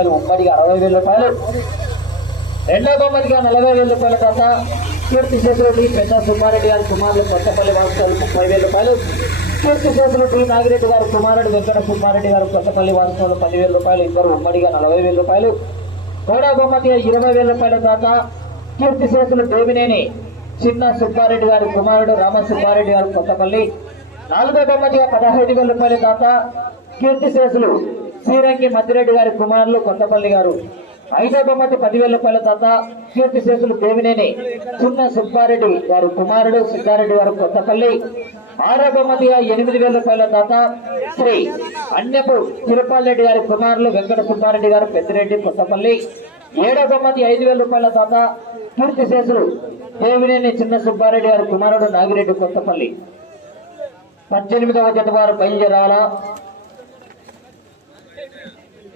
రూపాయలు ఉమ్మడిగా అరవై వేల రూపాయలు. రెండో బహుమతిగా నలభై వేల రూపాయల తర్వాత కీర్తి చేతులు పెద్ద సుబ్బారెడ్డి గారి కుమారులు కొత్తపల్లి వాస్తవాలు ముప్పై వేల రూపాయలు. కీర్తి చేతులు డి నాగిరెడ్డి గారు కుమారుడు వెంకట సుబ్బారెడ్డి గారు కొత్తపల్లి వాస్తవాలు పదివేల రూపాయలు. ఇద్దరు ఉమ్మడిగా నలభై వేల రూపాయలు. కోడా బహుమతిగా ఇరవై వేల రూపాయల తర్వాత కీర్తి చేతులు దేవినేని చిన్న సుబ్బారెడ్డి గారి కుమారుడు రామ సుబ్బారెడ్డి గారు కొత్తపల్లి. నాలుగో బహుమతిగా పదహైదు వేల రూపాయల దాత కీర్తి శేషులు శ్రీరంగి మద్దిరెడ్డి గారి కుమారులు కొత్తపల్లి గారు. ఐదో బొమ్మతి పదివేల రూపాయల తాత కీర్తి శేషులు దేవినేని చిన్న సుబ్బారెడ్డి గారు కుమారుడు సిద్ధారెడ్డి గారు కొత్తపల్లి. ఆరో బొమ్మతిగా ఎనిమిది వేల రూపాయల తాత శ్రీ అన్నపు తిరుపాలరెడ్డి గారి కుమారులు వెంకట సుబ్బారెడ్డి గారు పెద్దిరెడ్డి కొత్తపల్లి. ఏడో బొమ్మతి ఐదు వేల రూపాయల తాత కీర్తి శేషులు దేవినేని చిన్న సుబ్బారెడ్డి గారి కుమారుడు నాగిరెడ్డి కొత్తపల్లి. పద్దెనిమిదవ జత వారు బయలుదేరాలా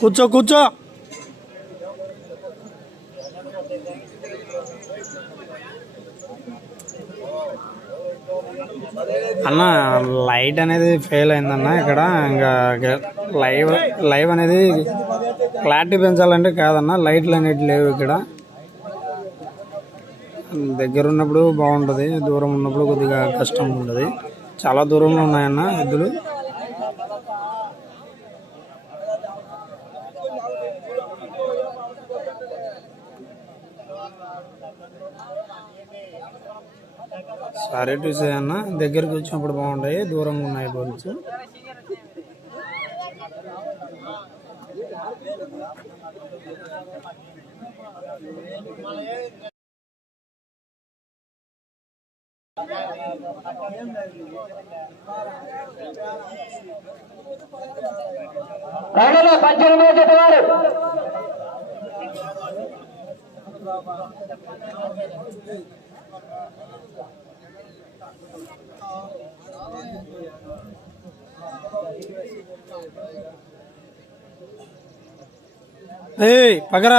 కూర్చో కూర్చో. అన్న లైట్ అనేది ఫెయిల్ అయిందన్న ఇక్కడ. ఇంకా లైవ్ లైవ్ అనేది క్లారిటీ పెంచాలంటే కాదన్న లైట్లు అనేవి లేవు ఇక్కడ. దగ్గర ఉన్నప్పుడు బాగుంటుంది దూరం ఉన్నప్పుడు కొద్దిగా కష్టం ఉంటుంది చాలా దూరంలో ఉన్నాయన్న ఎద్దులు. సారీ అన్న దగ్గరికి వచ్చినప్పుడు బాగుంటాయి దూరంగా ఉన్నాయి బోల్స్ రెండులో పద్దెనిమిదవ జత వారు ఏయ్ పగరా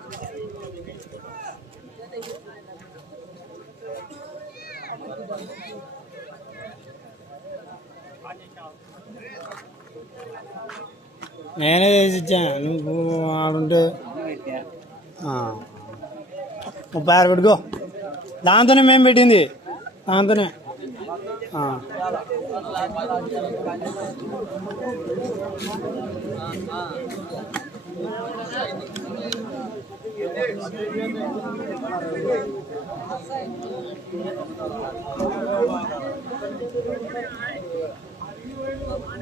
నేనే చేసి ఇచ్చాను. నువ్వు ఆడుంటే ముప్పై ఆరు పెట్టుకో దాంతోనే మేము పెట్టింది. దాంతోనే. రెండు వందలు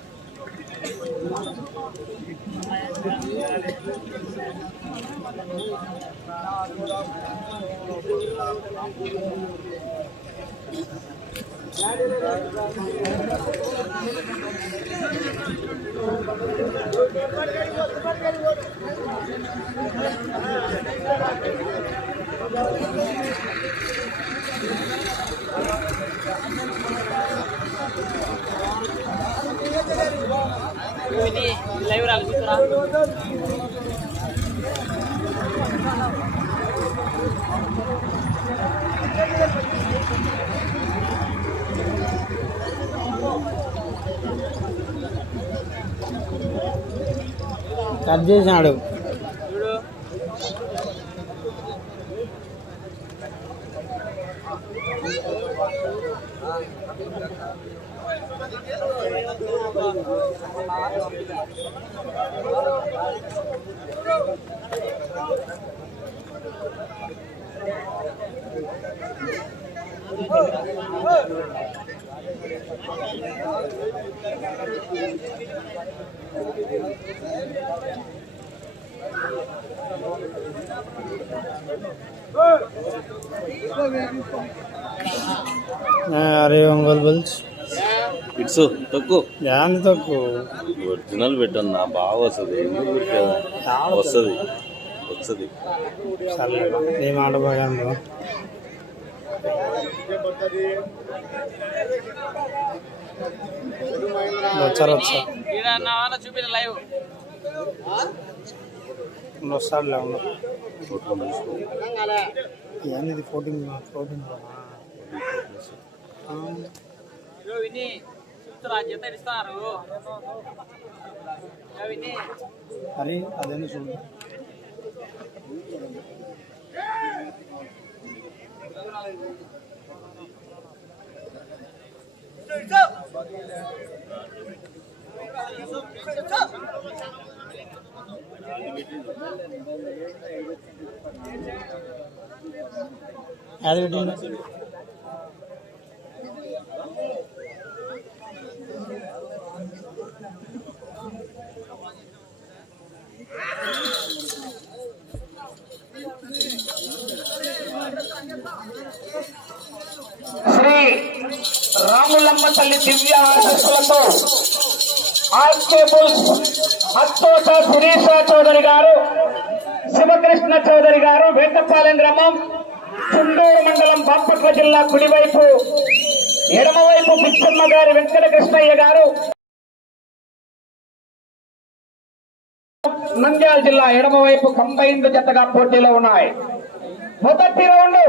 కట్ చేసినాడు. ఇట్స్ తక్కువ దాని తక్కువ ఒరిజినల్ పెట్టన్నా బాగా వస్తుంది? వస్తుంది. వస్తుంది. సర్లే నీ మాట బాగా వచ్చారు వచ్చా వస్తాడులే ఉన్నా ఏంది ఫోర్టీన్ ఫోర్టీన్ అరే అదేంది చూడు అది పెట్టిండు దివ్య ఆశస్సులతో ఆర్కేబుల్స్ అత్తోట శిరీష చౌదరి గారు శివకృష్ణ చౌదరి గారు వేటపాలెం గ్రామం చుండూరు మండలం బాపట్ల జిల్లా కుడివైపు ఎడమవైపు పిచ్చమ్మ గారి వెంకట కృష్ణయ్య గారు నంద్యాల జిల్లా ఎడమవైపు కంబైన్డ్ జతగా పోటీలో ఉన్నాయి. మొదటి రౌండ్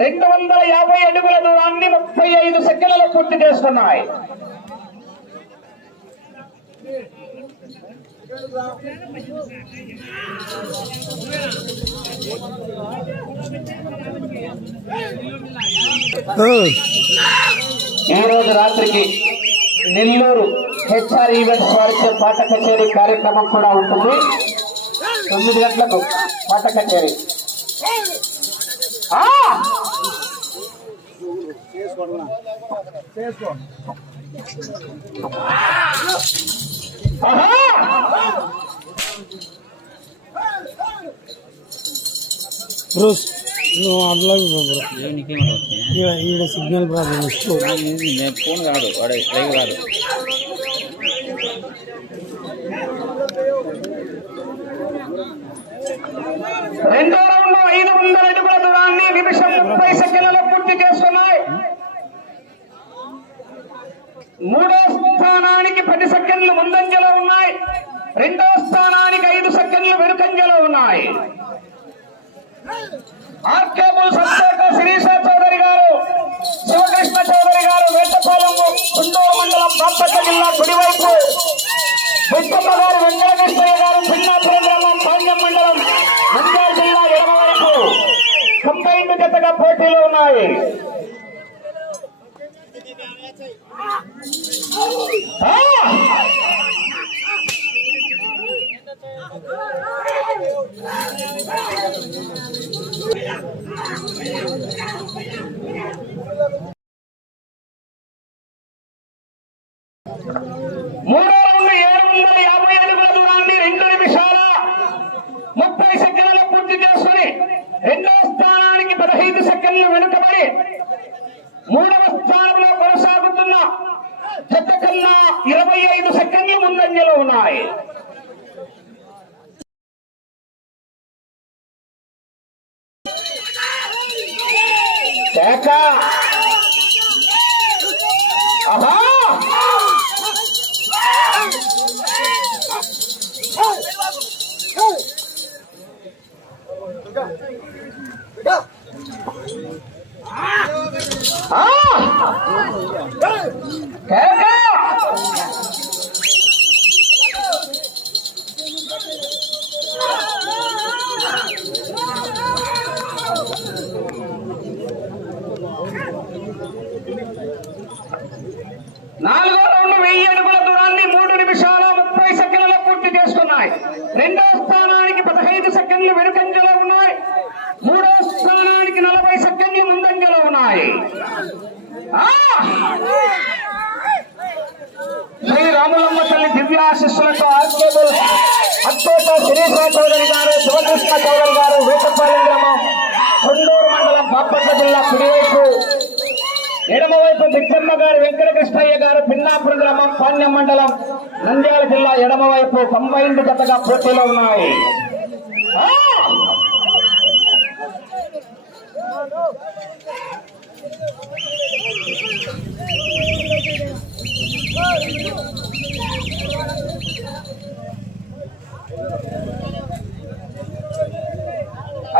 రెండు వందల యాభై అడుగుల దూరాన్ని ముప్పై ఐదు సెకండ్లలో పూర్తి చేస్తున్నాయి ఈ రోజు రాత్రికి నెల్లూరు హెచ్ఆర్ ఈవెంట్స్ వారిచే పాట కచేరీ కార్యక్రమం కూడా ఉంటుంది. తొమ్మిది గంటలకు పాట కచేరీ. బ్రూస్ నువ్వు అట్లాగే బ్రో. ఈడ సిగ్నల్ ప్రాబ్లం నేను ఫోన్ కాదు వాడే లైవ్ కాదు. రెండో రౌండ్ ఐదు వందల అడుగుల దూరాన్ని నిమిషం ముప్పై సెకండ్లలో పూర్తి చేస్తున్నాయి. మూడో స్థానానికి పది సెకండ్లు ముందంజలో ఉన్నాయి. రెండో స్థానానికి ఐదు సెకండ్లు వెనుకంజలో ఉన్నాయి. ఆర్కేబుల్ సంతోట శిరీష చౌదరి గారు శివకృష్ణ చౌదరి గారు వేటపాలెం కుండూరు మండలం బాపట్ల జిల్లా కుడివైపు. బుట్టమ్మ గారు వెంకటకృష్ణయ్య గారు చిన్నాపురం గ్రామం పాండ్యం మండలం నంద్యాల జిల్లా ఎడమవైపు. కంబైన్డ్ జతగా పోటీలు ఉన్నాయి. మూడో నాలుగో రౌండ్ వెయ్యి అడుగుల దూరాన్ని మూడు నిమిషాల ముప్పై సెకండ్లలో పూర్తి చేసుకున్నాయి రెండో స్థానానికి పదహైదు సెకండ్లు వెనుకంజలో ఉన్నాయి మూడో స్థానానికి నలభై సెకండ్లు ముందంజలో ఉన్నాయి ఆ! శ్రీ రాములమ్మ తల్లి దివ్యాశిస్సులతో ఆర్కేబుల్ అత్తోట శిరీష చౌదరి గారు శివకృష్ణ చౌదరి గారు వేటపాలెం గ్రామం కొండూరు మండలం బాపట్ల జిల్లా కుడివైపు ఎడమవైపు తిప్పమ్మ గారు వెంకటకృష్ణయ్య గారు పిన్నాపురం గ్రామం పాణ్యం మండలం నంద్యాల జిల్లా ఎడమవైపు కంబైన్డ్ జతగా పోటీలో ఉన్నాయి.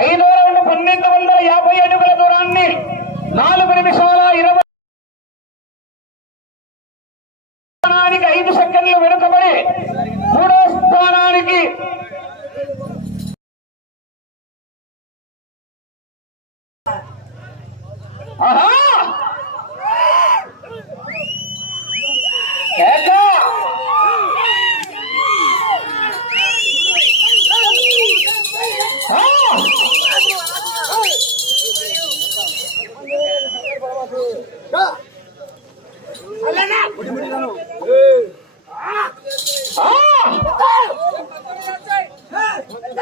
ఐదు ఐదో పన్నెండు వందల యాభై అడుగుల దూరాన్ని నాలుగు నిమిషాలు ఇరవై స్థానానికి ఐదు సెకండ్లు వెనుకబడి మూడో స్థానానికి ఆహా! కేక! ఆ! ఆ! కేక!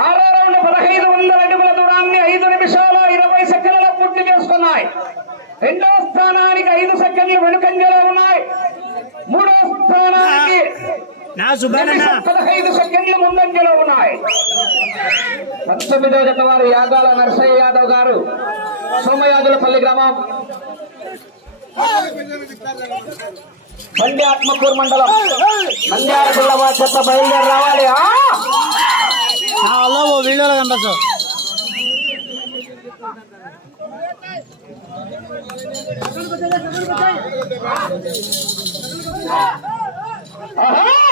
ఆరో రౌండ్ పదహైదు వందల అడుగుల దూరాన్ని ఐదు నిమిషాల ఇరవై సెకండ్లలో పూర్తి చేసుకున్నాయి. రెండో స్థానానికి ఐదు సెకండ్లు వెనుకంజలో ఉన్నాయి. నా పదహైదు సెకండ్లు ముందంజలో ఉన్నాయి. పంతొమ్మిదో జత వారు యాగాల నరసయ్య యాదవ్ గారు సోమయాజులపల్లి గ్రామం. బండి ఆత్మకూరు మండలం. నంద్యాల జిల్లా వారి చెత్త బయలుదేరి రావాలి. వీడియోలో కనిపించు ఆహా!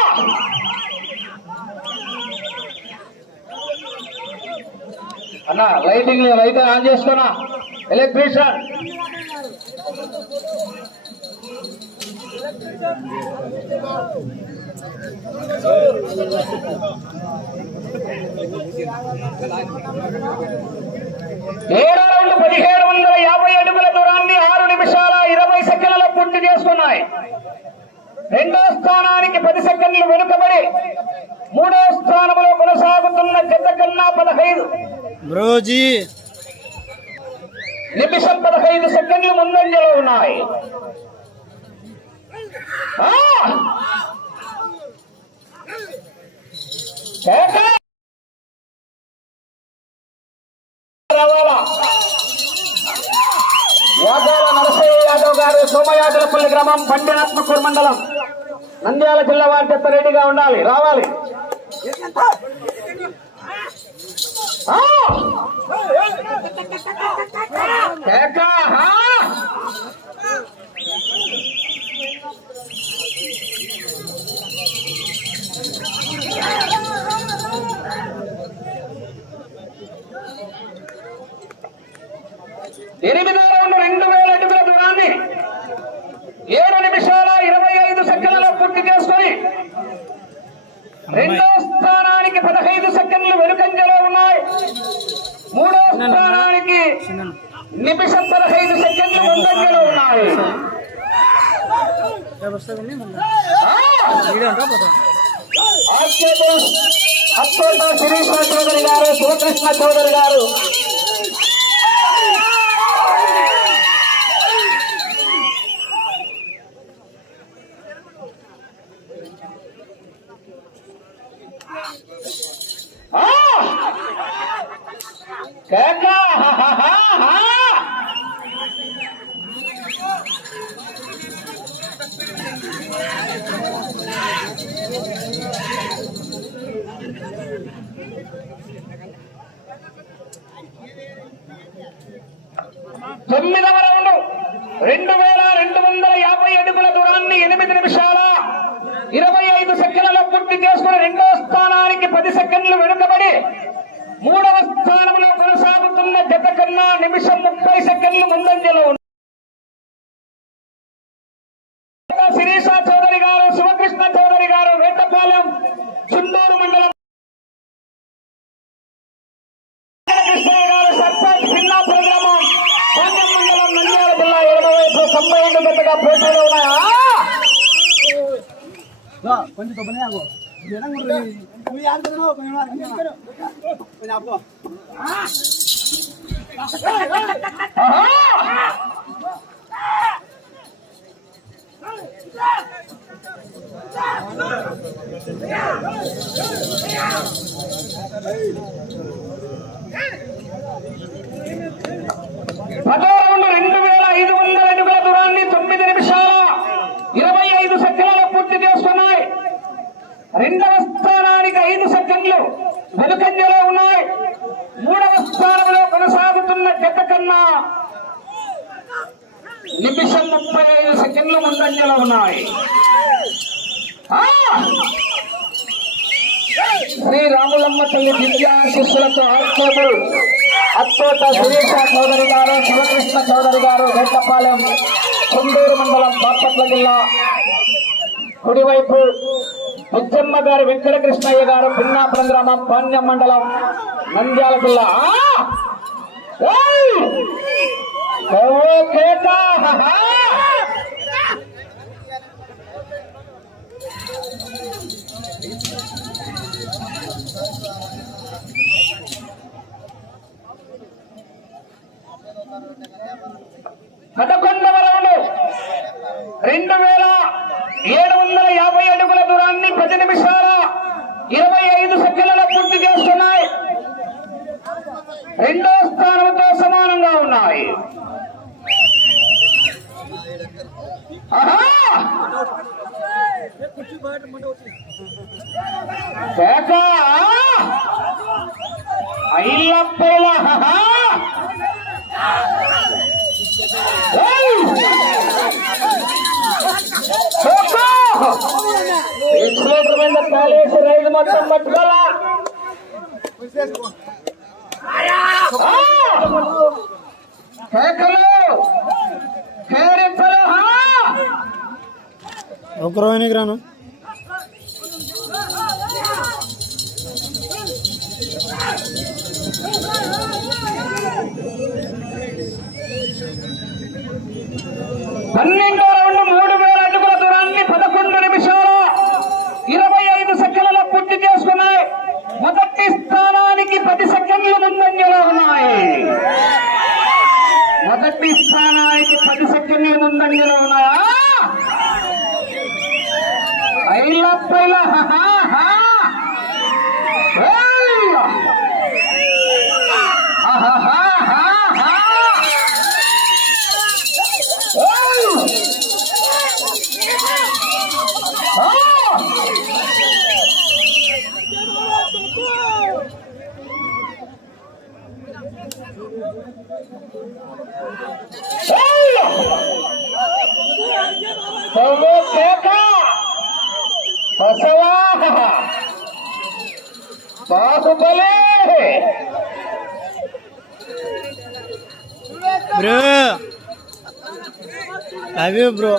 అన్న లైటింగ్ లైట్ ఆన్ చేసుకున్నా. ఎలక్ట్రీషియన్. ఏడో రౌండ్ పదిహేడు వందల యాభై అడుగుల దూరాన్ని ఆరు నిమిషాల ఇరవై సెకండ్లలో పూర్తి చేసుకున్నాయి. రెండో స్థానానికి పది సెకండ్లు వెనుకబడి మూడో స్థానంలో కొనసాగుతున్న జత కన్నా పదహైదు. నిమిషం పదహైదు సెకండ్లు ముందంజలో ఉన్నాయి! రావాలా? యాదాల నరసయ్య యాదవ్ గారు సోమయాదులపల్లి గ్రామం బండినాత్మకూరు మండలం. నంద్యాల జిల్లా వారి చెత్త రెడీగా ఉండాలి. రావాలి. ఎనిమిది రెండు వేల అడుగుల దూరాన్ని. ఏడు నిమిషాలు పూర్తి చేసుకొని రెండో స్థానానికి పదహైదు సెకండ్లు వెనుకంజలో ఉన్నాయి. మూడో స్థానానికి నిమిషం పదహైదు సెకండ్లు ముందంజలో ఉన్నాయి. అత్తోట శిరీష చౌదరి గారు శివకృష్ణ చౌదరి గారు. తొమ్మిదవ రౌండ్. రెండు వేల రెండు వందల యాభై అడుగుల దూరాన్ని ఎనిమిది నిమిషాల ఇరవై ఐదు సెకండ్లలో పూర్తి చేసుకుని రెండో స్థానానికి పది సెకండ్లు వెనుకబడి మూడవ స్థానంలో కొనసాగుతున్న జత కన్నా నిమిషం ముప్పై సెకండ్లు ముందంజలో శిరీష చౌదరి గారు శివకృష్ణ చౌదరి గారు వేటపాలెం చుండూరు మండలం కృష్ణయ్య గారు సర్పంచ్ భిన్నాపురం గ్రామం పాండ్యం మండలం నంద్యాల జిల్లా ఎడమ వైపు తొంభై రెండు పెద్దగా పోటీలో ఉన్నాయా కొంచెం తప్పనే ఆగో. నువ్వు ఆడుతున్నావు కొంచెం కొంచెం ఆపు. పదో రౌండ్ రెండు వేల ఐదు వందల అడుగుల దూరాన్ని తొమ్మిది నిమిషాల ఇరవై ఐదు సెకండ్లలో పూర్తి చేసుకున్నాయి రెండవ స్థానానికి ఐదు సెకండ్లు వెనుకంజలో ఉన్నాయి. మూడవ స్థానంలో కొనసాగుతున్న జత కన్నా నిమిషం ముప్పై ఐదు సెకండ్లు ముందంజలో ఉన్నాయి. శ్రీ రాములమ్మ తల్లి దివ్యాశిస్సులతో ఆర్కేబుల్ అత్తోట సురేష చౌదరి గారు శివకృష్ణ చౌదరి గారు గడ్డపాలెం కొండూరు మండలం బాపట్ల జిల్లా కుడివైపు బుద్ధమ్మ గారు వెంకట కృష్ణయ్య గారు పిన్నాపురం గ్రామం పాణ్యం మండలం నంద్యాల జిల్లా. ఆ! ఏయ్! కవ్వో కేక! హహా! పదకొండవ రౌండ్ రెండు వేల ఏడు వందల యాభై అడుగుల దూరాన్ని పది నిమిషాల ఇరవై ఐదు సెకండ్లలో పూర్తి చేస్తున్నాయి రెండో స్థానంతో సమానంగా ఉన్నాయి ఆహా! కేక! ఐలప్పల హహా! ఏయ్! కేక! ఎక్సలేటర్ మీద కాలేసి రైలు మొత్తం పట్టుకోలా ఆ! కేకలు! కేరింతలు హా! ఒక రోహిణికి రాను. పన్నెండో ఇదే బ్రో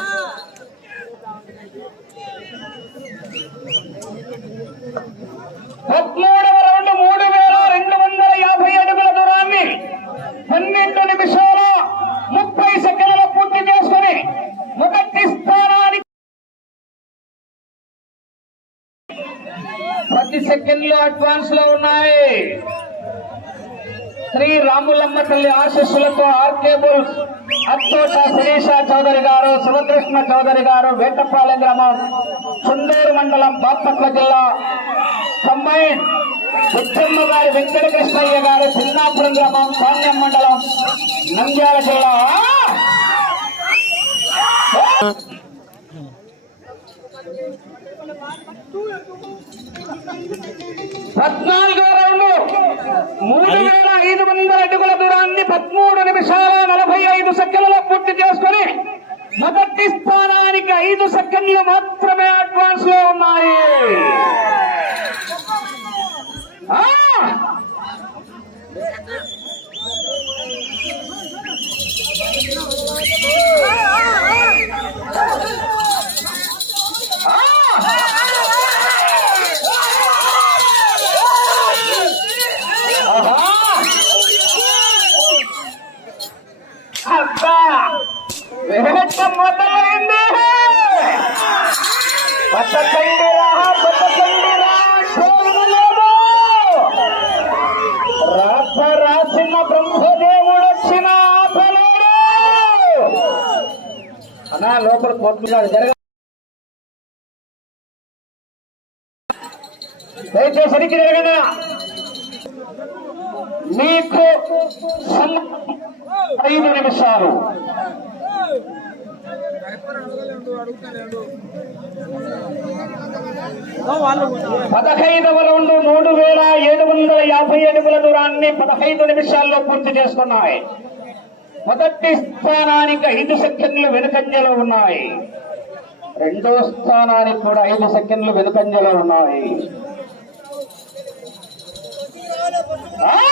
మూడు రెండు వందల యాభై అడుగుల పన్నెండు ముప్పై సెకండ్ల పూర్తి పది సెకండ్లు అడ్వాన్స్లో ఉన్నాయి. శ్రీ రాములమ్మ తల్లి ఆశస్సులతో ఆర్కేబుల్స్ అత్తోట శిరీష చౌదరి గారు శివకృష్ణ చౌదరి గారు వేటపాలెం గ్రామం చుండూరు మండలం బాపట్ల జిల్లా కంబైన్. గారు గారి వెంకటకృష్ణయ్య గారు చిన్నాపురం గ్రామం పాణ్యం మండలం నంద్యాల జిల్లా. పద్నాలుగో రౌండ్. మూడు వేల ఐదు వందల అడుగుల దూరాన్ని పదమూడు నిమిషాల నలభై ఐదు సెకండ్లలో పూర్తి చేసుకొని మొదటి స్థానానికి ఐదు సెకండ్లు మాత్రమే అడ్వాన్స్లో ఉన్నాయి. ఆ! లోపల కొట్టున్నాడు జరగ దయచేసరికి మీకు ఐదు నిమిషాలు. పదహైదవ రౌండ్ మూడు వేల ఏడు వందల యాభై అడుగుల దూరాన్ని పదహైదు నిమిషాల్లో పూర్తి చేసుకున్నాయి. మొదటి స్థానానికి ఐదు సెకండ్లు వెనుకంజలో ఉన్నాయి. రెండో స్థానానికి కూడా ఐదు సెకండ్లు వెనుకంజలో ఉన్నాయి. Ah!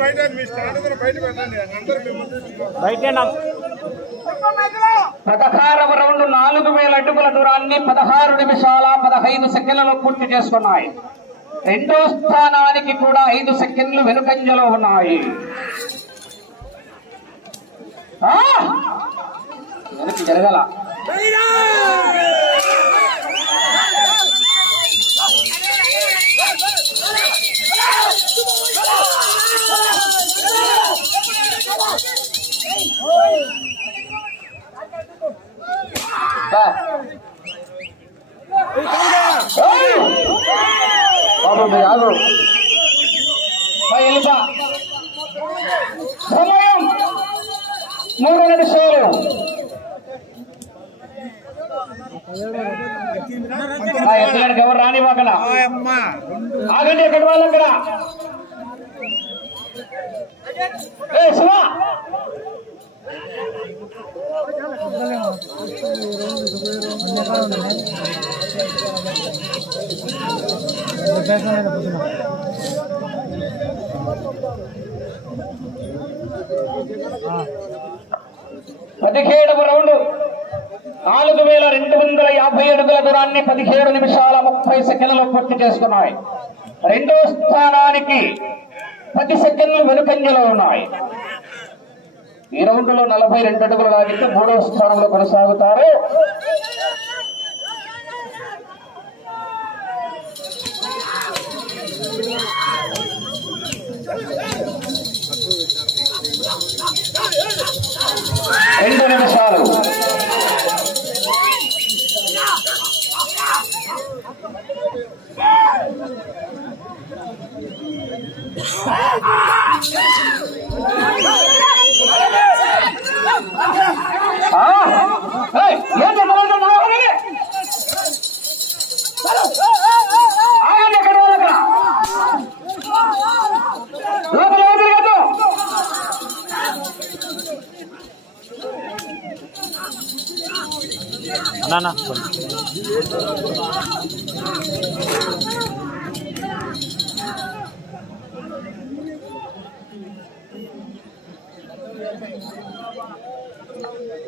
బయట మీ స్టాండ్ బయట పెట్టండి అందరూ పదహారవ రౌండ్ నాలుగు వేల అడుగుల దూరాన్ని పదహారు నిమిషాల పదహైదు సెకండ్లలో పూర్తి చేసుకున్నాయి. రెండో స్థానానికి కూడా ఐదు సెకండ్లు వెనుకంజలో ఉన్నాయి. వెనక్కి జరగల. బాబు మీరు సమయం మూడు నిమిషాలు. ఎక్కడానికి ఎవరు రానివ్వకలా ఆగండి ఎక్కడ వాళ్ళు అక్కడ పదిహేడవ రౌండ్. నాలుగు వేల రెండు వందల యాభై అడుగుల దూరాన్ని పదిహేడు నిమిషాల ముప్పై సెకండ్లు పూర్తి చేసుకున్నాయి. రెండో స్థానానికి పది సెకండ్లు వెనుకంజలో ఉన్నాయి. ఈ రౌండ్లో నలభై రెండు అడుగులు లాగితే మూడవ స్థానంలో కొనసాగుతారు.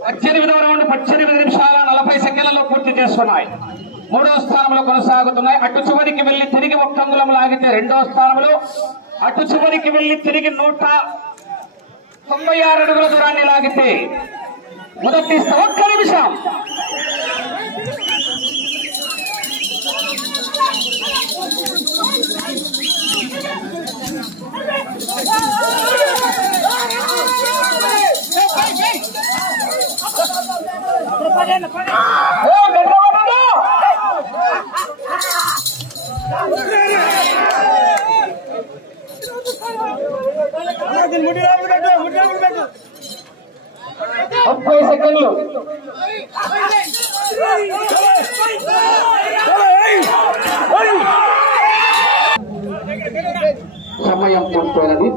పద్దెనిమిదవ రౌండ్ పద్దెనిమిది నిమిషాల నలభై సెకండ్లలో పూర్తి చేస్తున్నాయి. మూడో స్థానంలో కొనసాగుతున్నాయి. అటు చివరికి వెళ్ళి తిరిగి ఒక్క అంగుళం లాగితే రెండో స్థానంలో అటు చివరికి వెళ్ళి తిరిగి నూట తొంభై ఆరు అడుగుల దూరాన్ని లాగితే మొదటి ఒక్క నిమిషం. ఓ, ముప్పై సెకండ్లు సమయం పూర్తయినది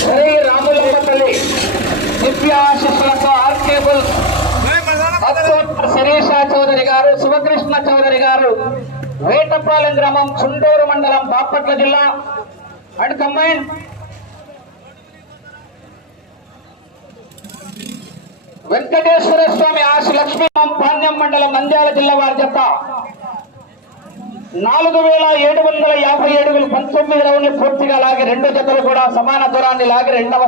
శ్రీ రాములమ్మ తల్లి దివ్యాశిస్సులతో ఆర్కేబుల్ అత్తోత్తర చౌదరి గారు శివకృష్ణ చౌదరి గారు వేటపాలెం గ్రామం చుండూరు మండలం బాపట్ల జిల్లా. అండ్ కంబైన్ వెంకటేశ్వర స్వామి ఆశ లక్ష్మీ పాణ్యం మండలం నంద్యాల జిల్లా వారి చెత్త నాలుగు వేల ఏడు వందల యాభై ఏడు వేల పంతొమ్మిది రౌండ్లు పూర్తిగా లాగి రెండు జతలు కూడా సమాన దూరాన్ని లాగి రెండవ